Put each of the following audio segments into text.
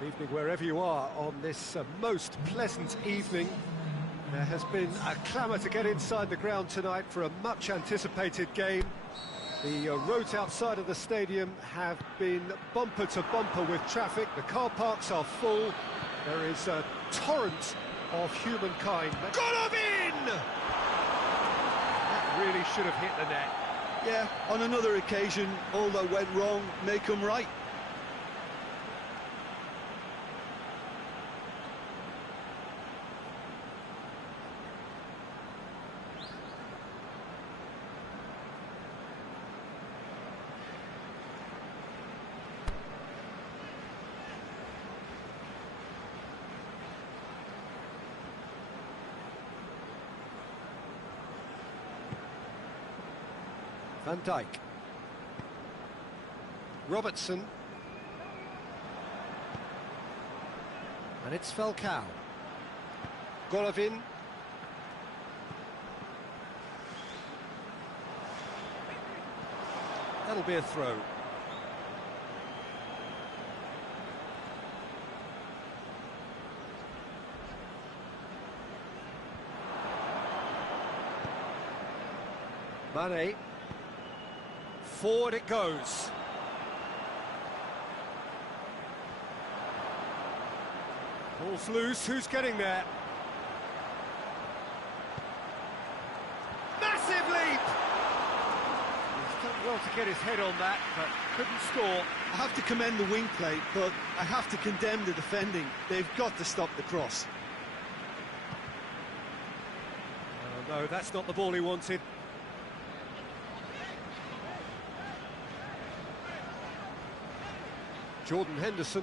Good evening wherever you are on this most pleasant evening. There has been a clamour to get inside the ground tonight for a much-anticipated game. The roads outside of the stadium have been bumper to bumper with traffic. The car parks are full. There is a torrent of humankind. Golovin! That really should have hit the net. Yeah, on another occasion, all that went wrong may come right. Van Dijk. Robertson. And it's Falcao. Golovin. That'll be a throw. Mane. Forward it goes. Ball's loose, who's getting there? Massive leap! He's done well to get his head on that, but couldn't score. I have to commend the wing play, but I have to condemn the defending. They've got to stop the cross. Oh no, that's not the ball he wanted. Jordan Henderson.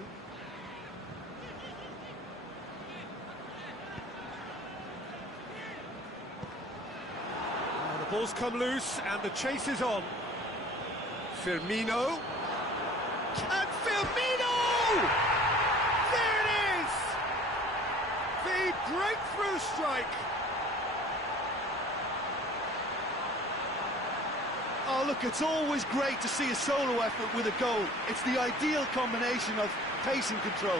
Now the ball's come loose and the chase is on. Firmino. And Firmino! There it is! The breakthrough strike. Oh, look, it's always great to see a solo effort with a goal. It's the ideal combination of pace and control.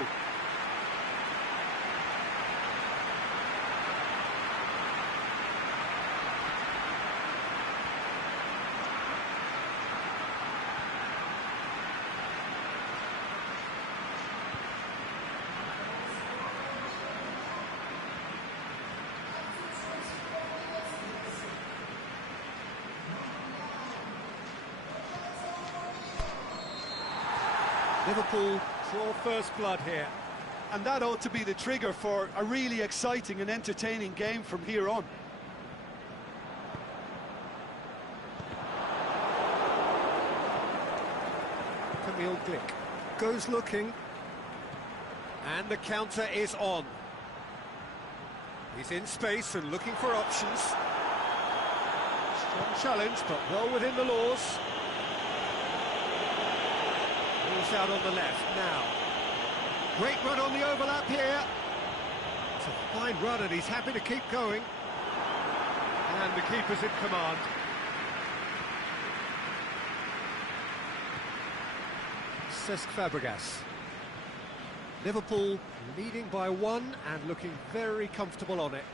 Liverpool draw first blood here. And that ought to be the trigger for a really exciting and entertaining game from here on. Camille Glick goes looking. And the counter is on. He's in space and looking for options. Strong challenge, but well within the laws. Out on the left now. Great run on the overlap here. It's a fine run and he's happy to keep going. And the keeper's in command. Cesc Fabregas. Liverpool leading by one and looking very comfortable on it.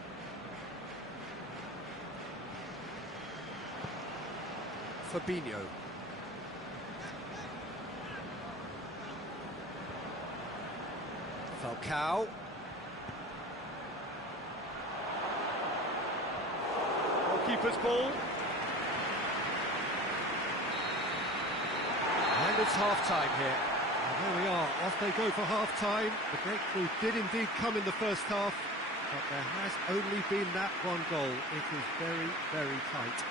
Fabinho. Falcao. Goalkeeper's ball. And it's half-time here. And there we are, off they go for half-time. The breakthrough did indeed come in the first half, but there has only been that one goal. It is very, very tight.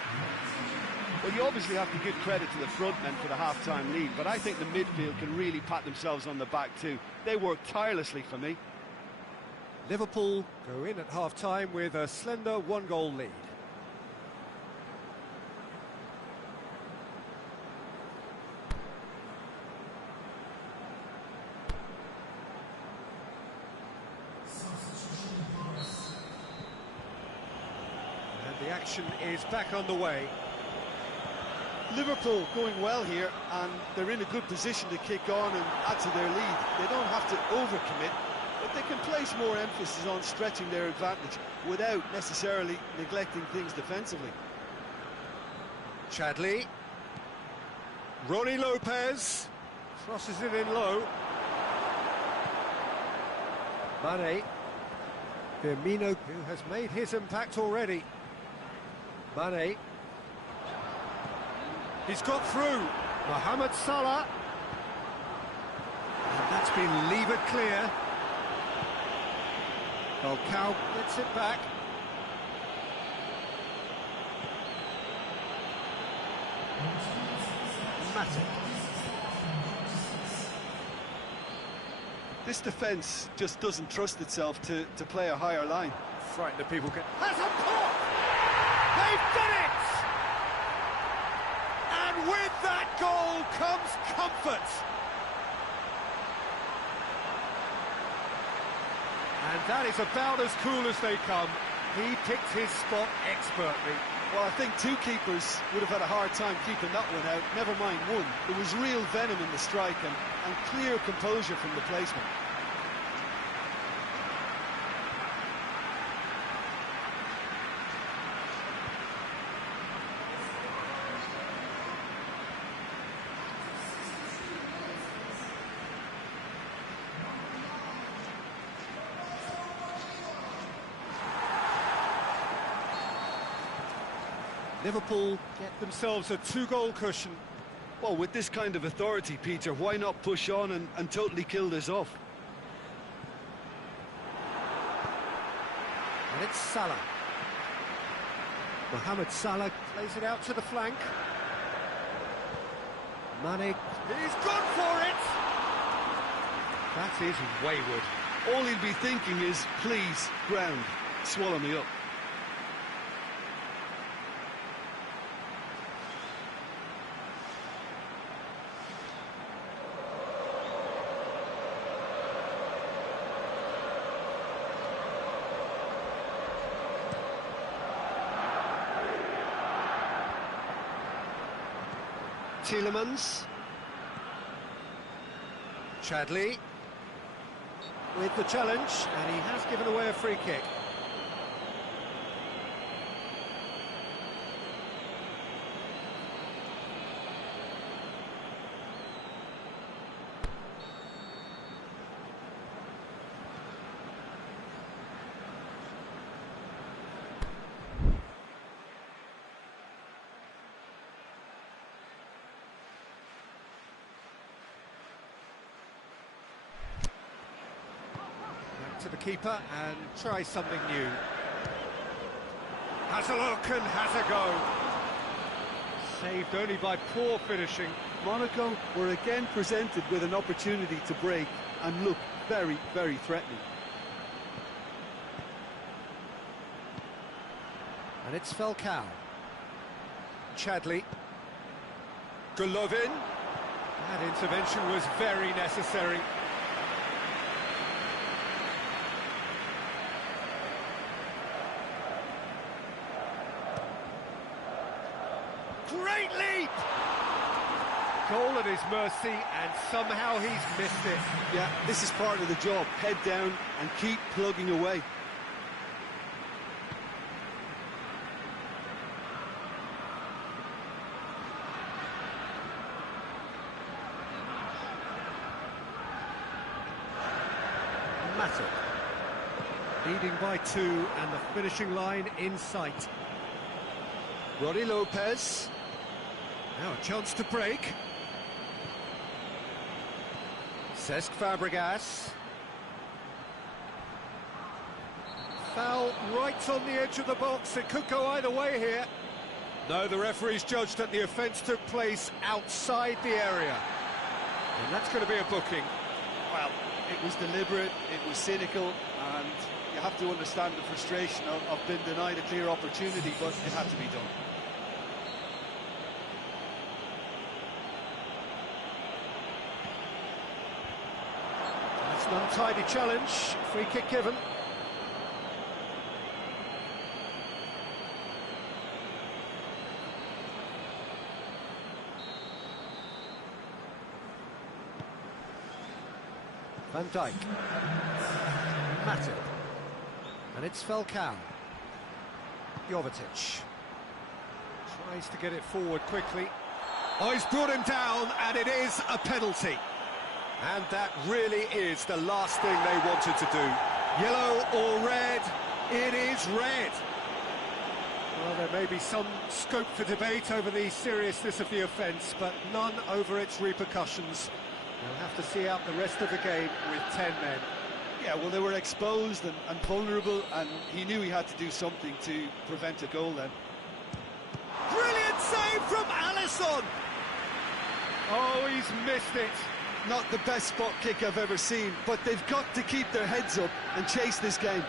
Well, you obviously have to give credit to the front men for the half-time lead, but I think the midfield can really pat themselves on the back too. They worked tirelessly for me. Liverpool go in at half-time with a slender one-goal lead. And the action is back on the way. Liverpool going well here, and they're in a good position to kick on and add to their lead. They don't have to overcommit, but they can place more emphasis on stretching their advantage without necessarily neglecting things defensively. Chadley. Ronnie Lopez. Crosses it in low. Mane. Firmino, who has made his impact already. Mane. He's got through. Mohamed Salah. And that's been levered clear. Falcao gets it back. Matic. This defence just doesn't trust itself to play a higher line. Frighten the people. Has a pop! They've done it! And with that goal comes comfort. And that is about as cool as they come. He picked his spot expertly. Well, I think two keepers would have had a hard time keeping that one out, never mind one. There was real venom in the strike and clear composure from the placement. Liverpool get themselves a two-goal cushion. Well, with this kind of authority, Peter, why not push on and totally kill this off? And it's Salah. Mohamed Salah plays it out to the flank. Mane, he's gone for it! That is wayward. All he'll be thinking is, please, ground, swallow me up. Tielemans. Chadley with the challenge, and he has given away a free kick. To the keeper and try something new. Has a look and has a go. Saved only by poor finishing. Monaco were again presented with an opportunity to break and look very, very threatening. And it's Falcao. Chadley. Golovin. That intervention was very necessary. Great leap! Goal at his mercy, and somehow he's missed it. Yeah, this is part of the job. Head down and keep plugging away. Matic. Leading by 2, and the finishing line in sight. Ronnie Lopez. Now a chance to break. Cesc Fabregas. Foul right on the edge of the box. It could go either way here. No, the referee's judged that the offence took place outside the area. And that's going to be a booking. Well, it was deliberate, it was cynical, and you have to understand the frustration of being denied a clear opportunity, but it had to be done. An untidy challenge, free kick given. And Dike. Matip. And it's Falcao. Jovetic. Tries to get it forward quickly. Oh, he's brought him down, and it is a penalty. And that really is the last thing they wanted to do. Yellow or red? It is red. Well, there may be some scope for debate over the seriousness of the offence, but none over its repercussions. They'll have to see out the rest of the game with 10 men. Yeah, well, they were exposed and vulnerable, and he knew he had to do something to prevent a goal then. Brilliant save from Alisson! Oh, he's missed it. Not the best spot kick I've ever seen, but they've got to keep their heads up and chase this game.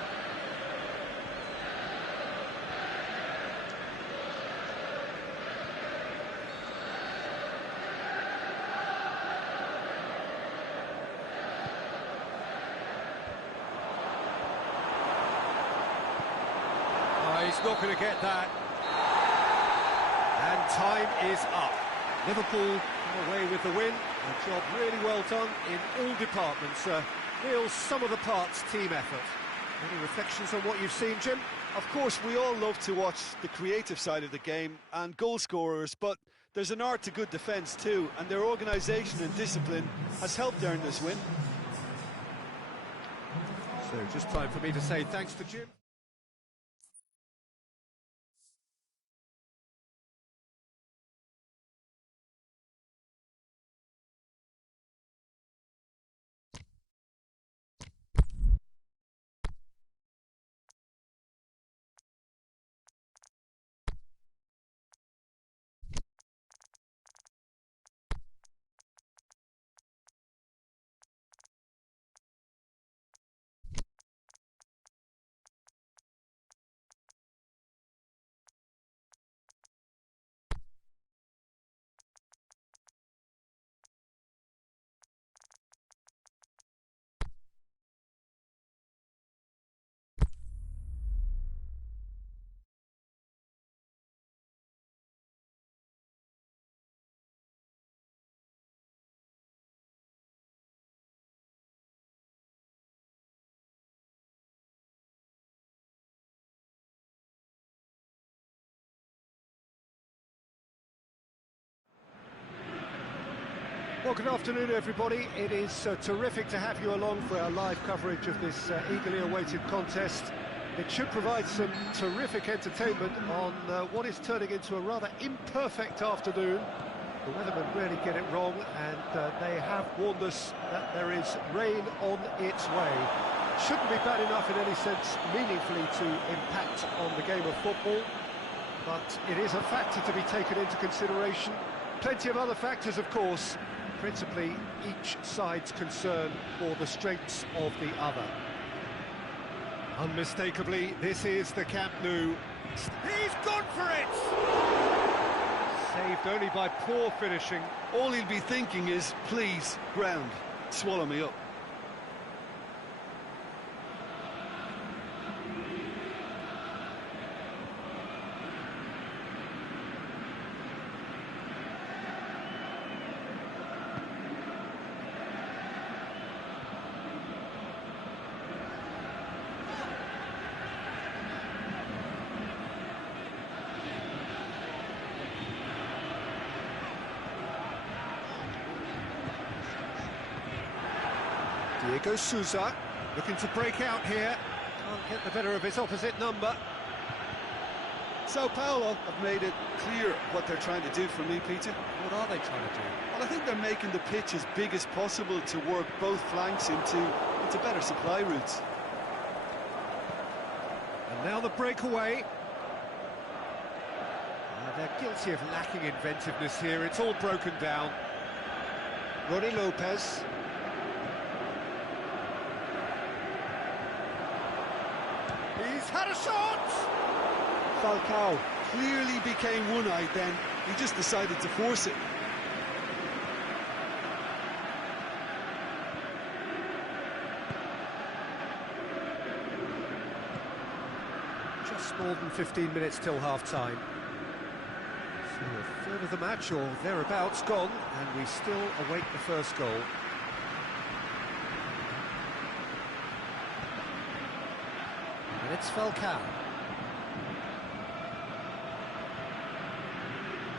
He's not going to get that. And time is up. Liverpool come away with the win. A job really well done in all departments. Real sum-of-the-parts team effort. Any reflections on what you've seen, Jim? Of course, we all love to watch the creative side of the game and goal scorers, but there's an art to good defence too, and their organisation and discipline has helped earn this win. So just time for me to say thanks to Jim. Well, good afternoon, everybody. It is terrific to have you along for our live coverage of this eagerly awaited contest. It should provide some terrific entertainment on what is turning into a rather imperfect afternoon. The weathermen really get it wrong, and they have warned us that there is rain on its way. Shouldn't be bad enough in any sense meaningfully to impact on the game of football, but it is a factor to be taken into consideration. Plenty of other factors, of course, principally each side's concern for the strengths of the other. Unmistakably, this is the Camp Nou. He's gone for it! Saved only by poor finishing. All he'll be thinking is, please, ground, swallow me up. Diego Souza looking to break out here. Can't get the better of his opposite number. Sao Paulo have made it clear what they're trying to do for me, Peter. What are they trying to do? Well, I think they're making the pitch as big as possible to work both flanks into better supply routes. And now the breakaway. They're guilty of lacking inventiveness here. It's all broken down. Ronnie Lopez. He's had a shot! Falcao clearly became one-eyed then. He just decided to force it. Just more than 15 minutes till half-time. So a third of the match, or thereabouts, gone, and we still await the first goal. And it's Falcao.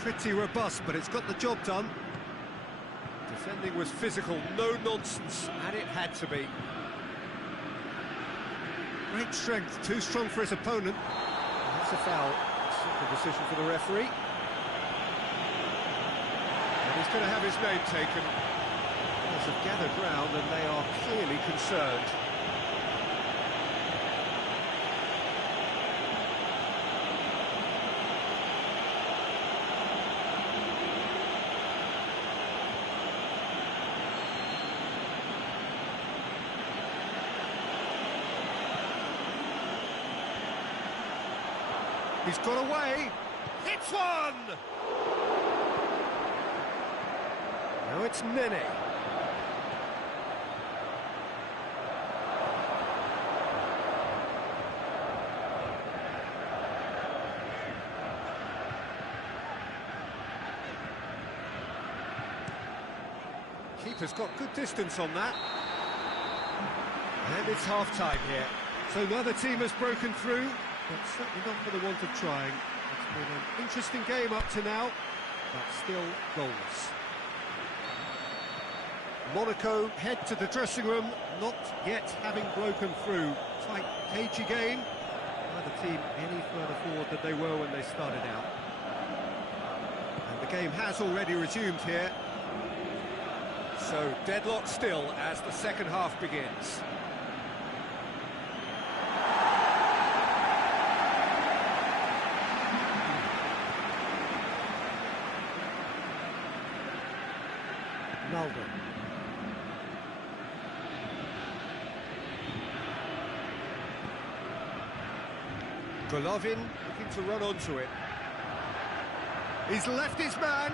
Pretty robust, but it's got the job done. Defending was physical, no nonsense, and it had to be. Great strength, too strong for his opponent. That's a foul. Simple decision for the referee. And he's going to have his name taken. Players have gathered round and they are clearly concerned. He's got away. Hits one! Now it's Nene. Keeper's got good distance on that. And it's half-time here. So neither team has broken through. But certainly not for the want of trying. It's been an interesting game up to now, but still goalless. Monaco head to the dressing room, not yet having broken through. Tight, cagey game. Neither team any further forward than they were when they started out. And the game has already resumed here. So deadlock still as the second half begins. Ronaldo. Golovin looking to run onto it. He's left his man.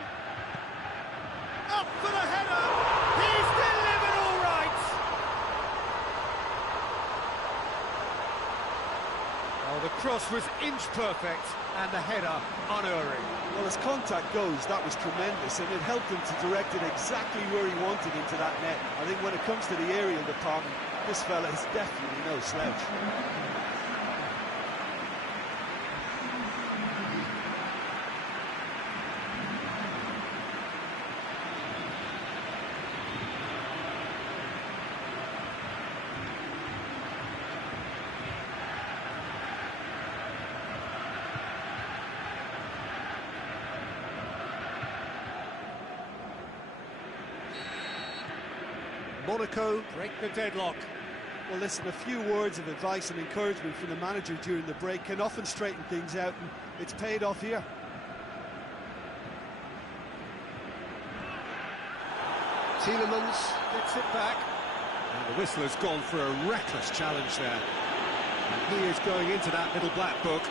Up for the header. He's delivered all right. Oh, the cross was inch perfect and the header unerring. Well, as contact goes, that was tremendous, and it helped him to direct it exactly where he wanted into that net. I think when it comes to the aerial department, this fella is definitely no slouch. Monaco break the deadlock. Well, listen, a few words of advice and encouragement from the manager during the break can often straighten things out, and it's paid off here. Tielemans gets it back. And the whistler's gone for a reckless challenge there. And he is going into that little black book.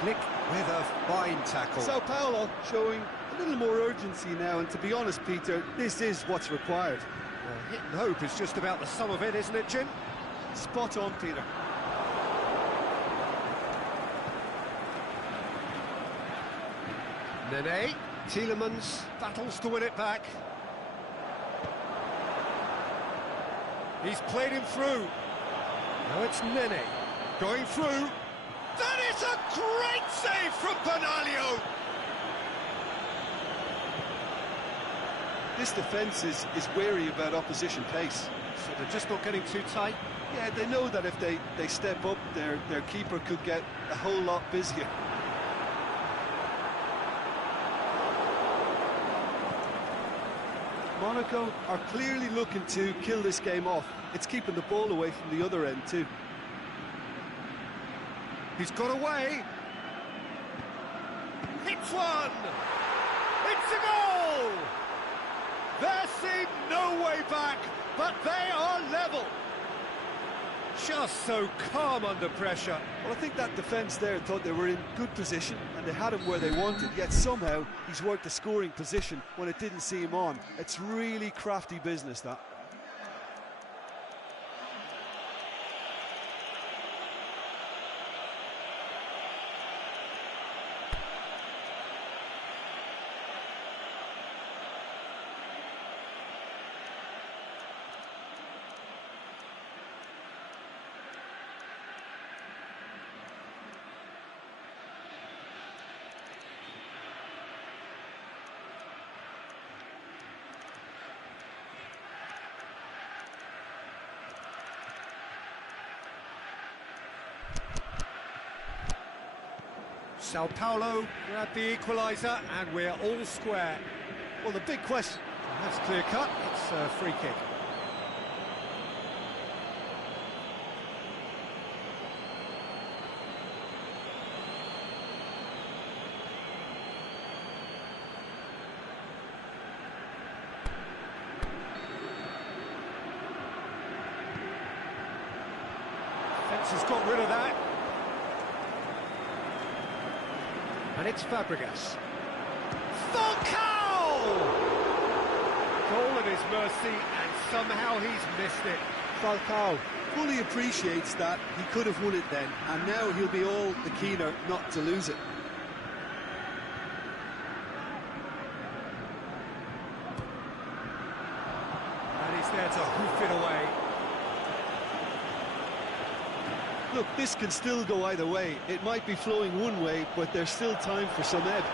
Flick with a fine tackle. Sao Paulo showing a little more urgency now, and to be honest, Peter, this is what's required. Well, hit and hope is just about the sum of it, isn't it, Jim? Spot on, Peter. Nene, Tielemans battles to win it back. He's played him through. Now it's Nene going through. That is a great save from Bernalio! This defence is wary about opposition pace. So they're just not getting too tight? Yeah, they know that if they step up, their keeper could get a whole lot busier. Monaco are clearly looking to kill this game off. It's keeping the ball away from the other end too. He's got away. Hits one. It's a goal. There seemed no way back, but they are level. Just so calm under pressure. Well, I think that defence there thought they were in good position and they had him where they wanted, yet somehow he's worked the scoring position when it didn't see him on. It's really crafty business, that. Sao Paulo grabbed the equaliser, and we're all square. Well, the big question... That's clear cut, it's a free kick. Fence has got rid of that. And it's Fabregas. Falcao! Goal at his mercy, and somehow he's missed it. Falcao fully appreciates that he could have won it then, and now he'll be all the keener not to lose it. And he's there to hoof it away. Look, this can still go either way. It might be flowing one way, but there's still time for some ebb.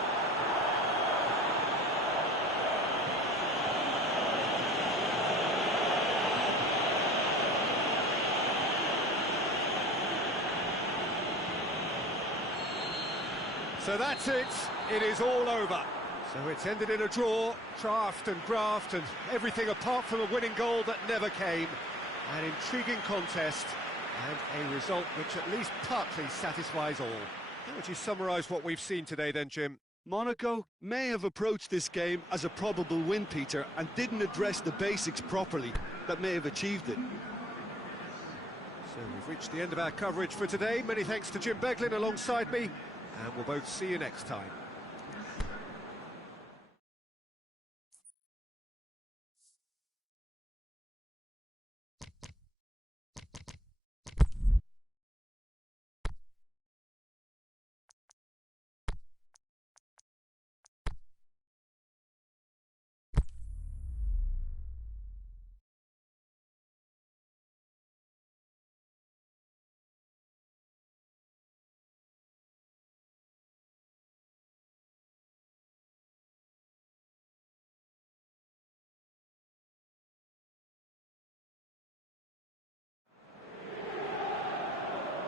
So that's it, it is all over. So it's ended in a draw, draft and graft and everything apart from a winning goal that never came. An intriguing contest and a result which at least partly satisfies all. How would you summarise what we've seen today then, Jim? Monaco may have approached this game as a probable win, Peter, and didn't address the basics properly that may have achieved it. So we've reached the end of our coverage for today. Many thanks to Jim Beglin alongside me. And we'll both see you next time.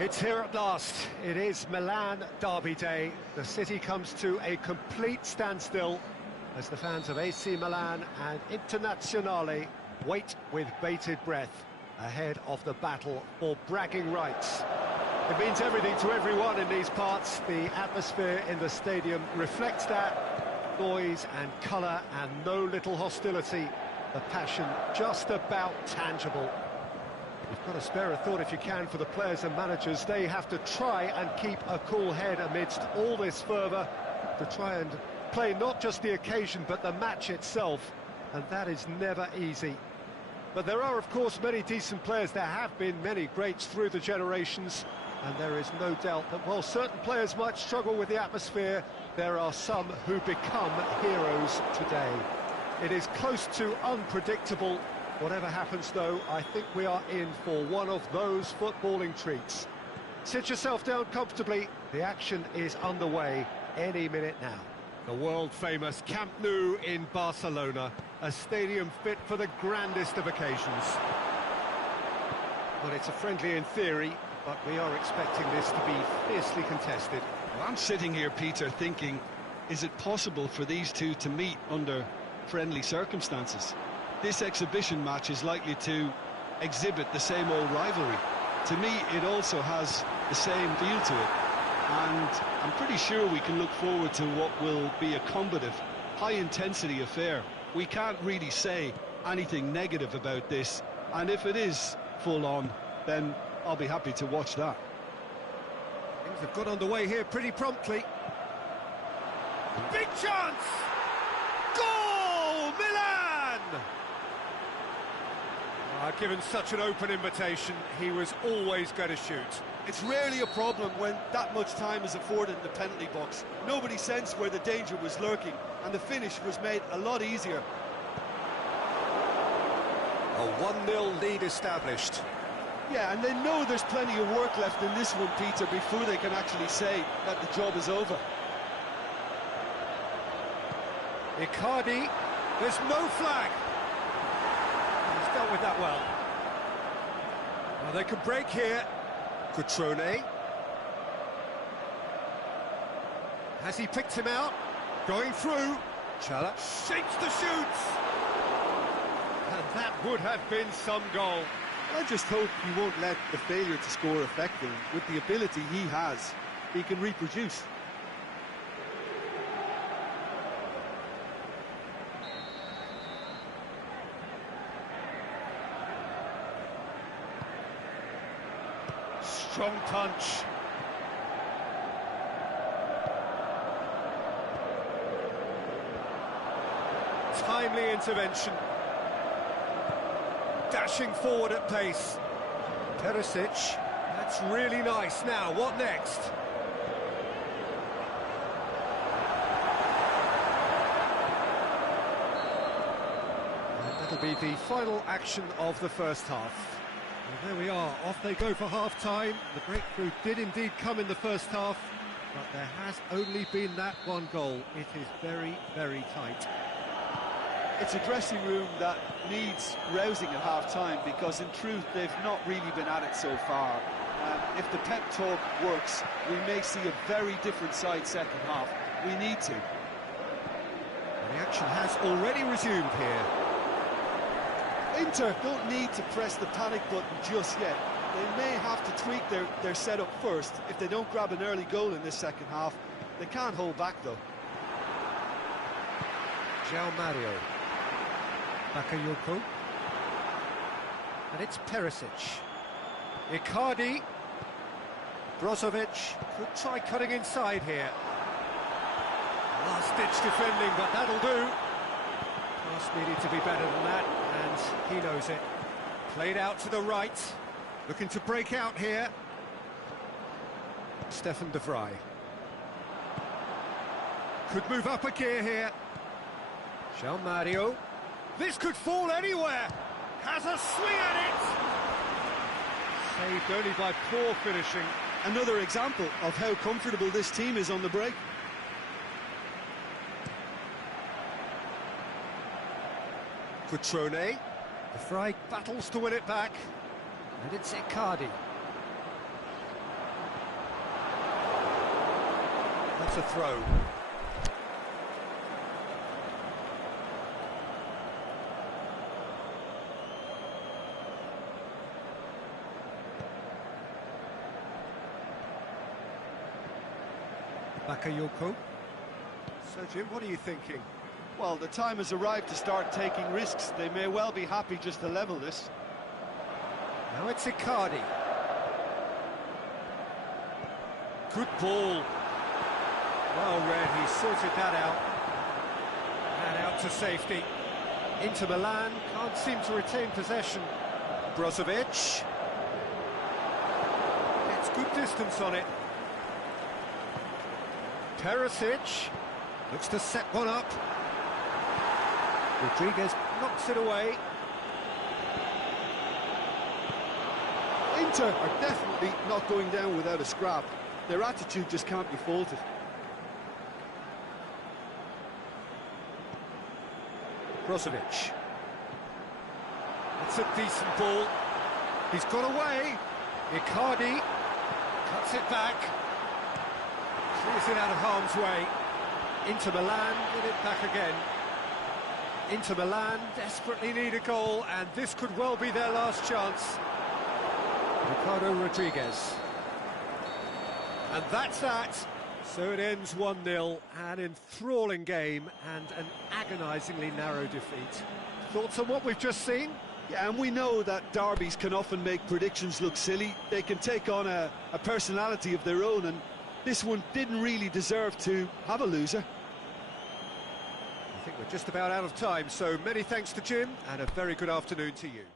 It's here at last. It is Milan derby day. The city comes to a complete standstill as the fans of AC Milan and Internazionale wait with bated breath ahead of the battle for bragging rights. It means everything to everyone in these parts. The atmosphere in the stadium reflects that. Noise and colour and no little hostility. The passion just about tangible. You've got to spare a thought if you can for the players and managers. They have to try and keep a cool head amidst all this fervour, to try and play not just the occasion but the match itself, and that is never easy. But there are of course many decent players. There have been many greats through the generations, and there is no doubt that while certain players might struggle with the atmosphere, there are some who become heroes today. It is close to unpredictable. Whatever happens, though, I think we are in for one of those footballing treats. Sit yourself down comfortably. The action is underway any minute now. The world-famous Camp Nou in Barcelona, a stadium fit for the grandest of occasions. Well, it's a friendly in theory, but we are expecting this to be fiercely contested. Well, I'm sitting here, Peter, thinking, is it possible for these two to meet under friendly circumstances? This exhibition match is likely to exhibit the same old rivalry. To me, it also has the same feel to it. And I'm pretty sure we can look forward to what will be a combative, high-intensity affair. We can't really say anything negative about this. And if it is full-on, then I'll be happy to watch that. Things have got underway here pretty promptly. Big chance! Goal! Milan! Given such an open invitation, he was always going to shoot. It's rarely a problem when that much time is afforded in the penalty box. Nobody sensed where the danger was lurking, and the finish was made a lot easier. A 1-0 lead established. Yeah, and they know there's plenty of work left in this one, Peter, before they can actually say that the job is over. Icardi, there's no flag. He's dealt with that well. Well, they can break here. Cutrone. Has he picked him out? Going through. Chala shapes the shoots. And that would have been some goal. I just hope he won't let the failure to score affect him. With the ability he has, he can reproduce. Strong punch. Timely intervention. Dashing forward at pace. Perisic. That's really nice. Now, what next? And that'll be the final action of the first half. And there we are, off they go for half-time. The breakthrough did indeed come in the first half, but there has only been that one goal. It is very, very tight. It's a dressing room that needs rousing at half-time, because in truth they've not really been at it so far. If the pep talk works, we may see a very different side second half. We need to. And the action has already resumed here. Inter don't need to press the panic button just yet. They may have to tweak their setup first. If they don't grab an early goal in this second half, they can't hold back though. João Mario. Bakayoko. And it's Perisic. Icardi. Brozovic could try cutting inside here. Last-ditch defending, but that'll do. Pass needed to be better than that, and he knows it. Played out to the right, looking to break out here. Stefan de Vrij. Could move up a gear here. João Mario. This could fall anywhere. Has a swing at it. Saved only by poor finishing. Another example of how comfortable this team is on the break. Cutrone. De Vrij battles to win it back. And it's Icardi. That's a throw. Bakayoko. So, Jim, what are you thinking? Well, the time has arrived to start taking risks. They may well be happy just to level this. Now it's Icardi. Good ball. Well read, he sorted that out. And out to safety. Inter Milan can't seem to retain possession. Brozovic. Gets good distance on it. Perisic looks to set one up. Rodriguez knocks it away. Inter are definitely not going down without a scrap. Their attitude just can't be faulted. Brozovic. It's a decent ball. He's got away. Icardi cuts it back. Clears it out of harm's way. Inter Milan get it back again. Inter Milan desperately need a goal, and this could well be their last chance. Ricardo Rodriguez. And that's that. So it ends 1-0, an enthralling game and an agonisingly narrow defeat. Thoughts on what we've just seen? Yeah, and we know that derbies can often make predictions look silly. They can take on a personality of their own, and this one didn't really deserve to have a loser. I think we're just about out of time, so many thanks to Jim, and a very good afternoon to you.